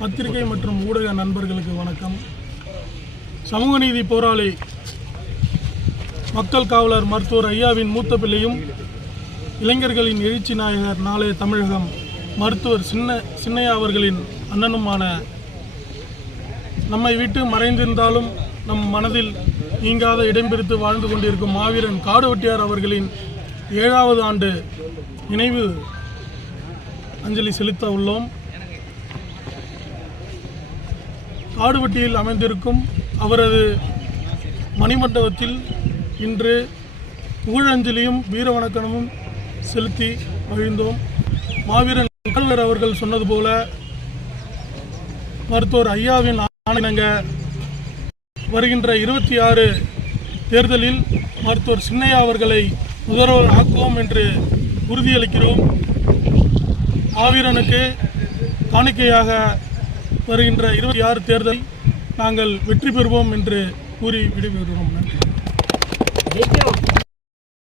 பத்திரிகை மற்றும் ஊடக நண்பர்களுக்கு வணக்கம். சமூக நீதி போராளி மக்கள் காவலர் மருத்துவர் ஐயாவின் மூத்த பிள்ளையும் இளைஞர்களின் எழுச்சி நாயகர் நாளைய தமிழகம் மருத்துவர் சின்னையா அவர்களின் அண்ணனுமான நம்மை விட்டு மறைந்திருந்தாலும் நம் மனதில் நீங்காத இடம் பிடித்து வாழ்ந்து கொண்டிருக்கும் மாவீரன் காடுவெட்டியார் அவர்களின் 7வது ஆண்டு நினைவு அஞ்சலி செலுத்த உள்ளோம். காடுவெட்டியில் அமைந்திருக்கும் அவரது மணிமண்டபத்தில் இன்று புகழஞ்சலியும் வீரவணக்கமும் செலுத்தி மகிழ்ந்தோம். மாவீரன் காடுவெட்டியார் அவர்கள் சொன்னது போல மருத்துவர் ஐயாவின் ஆணையிணங்க வருகின்ற 26 தேர்தலில் மருத்துவர் சின்னையா அவர்களை முதல்வர் ஆக்குவோம் என்று உறுதியளிக்கிறோம். மாவீரனுக்கு காணிக்கையாக வருகின்ற 26 தேர்தலை நாங்கள் வெற்றி பெறுவோம் என்று கூறி விடைபெறுகிறோம். நன்றி.